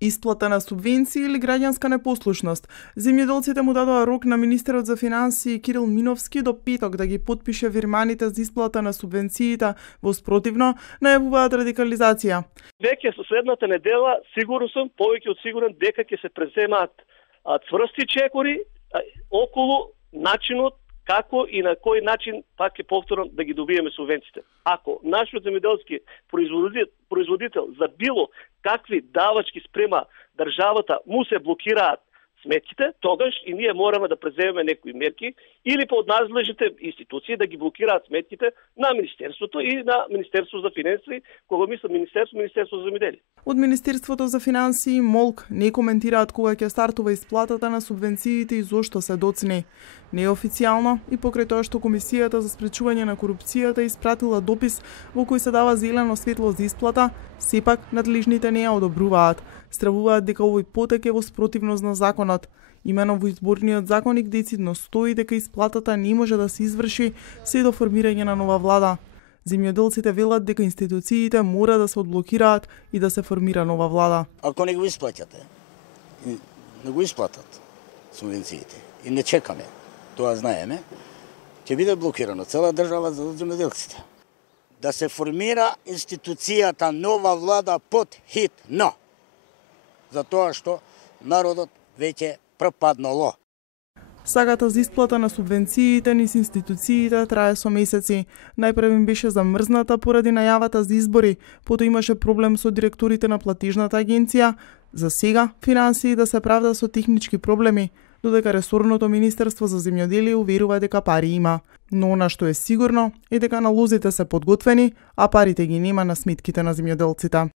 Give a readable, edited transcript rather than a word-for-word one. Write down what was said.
Исплата на субвенции или граѓанска непослушност. Земјоделците му дадоа рок на министерот за финансии Кирил Миновски до петок да ги потпише вирманите за исплата на субвенциите, во спротивно најавуваат радикализација. Веќе со следната недела сигурно сум, повеќе од сигурен дека ќе се преземаат цврсти чекори околу начинот како и на кој начин, пак ќе повторам, да ги добиеме субвенциите. Ако нашиот земјоделски производител за било какви давачки спрема државата му се блокираат сметките, тогаш и ние мораме да преземеме некои мерки или по надлежните институции да ги блокираат сметките на Министерството и на Министерството за финансии, кога мислам Министерство за земјоделие. Од Министерството за финансии МОЛК не коментираат кога ќе стартува исплатата на субвенциите и зошто се доцни. Неофицијално и покрај тоа што Комисијата за спречување на корупцијата испратила допис во кој се дава зелено светло за исплата, сепак надлежните не ја одобруваат. Стравуваат дека овој потек е во спротивност на законот. Имено во изборниот законник децидно стои дека исплатата не може да се изврши се до формирање на нова влада. Земјоделците велат дека институциите мора да се одблокираат и да се формира нова влада. Ако не го исплатите, не го исплатат субвенциите и не чекаме, тоа знаеме, ќе биде блокирано цела држава за земјоделците. Да се формира институцијата нова влада под хитно. Затоа што народот веќе пропаднало. Сагата за исплата на субвенциите низ институциите трае со месеци. Најпрв им беше замрзната поради најавата за избори, потоа имаше проблем со директорите на платежната агенција. За сега финансии да се правда со технички проблеми, додека ресорното Министерство за земјоделие уверува дека пари има. Но она што е сигурно е дека налозите се подготвени, а парите ги нема на сметките на земјоделците.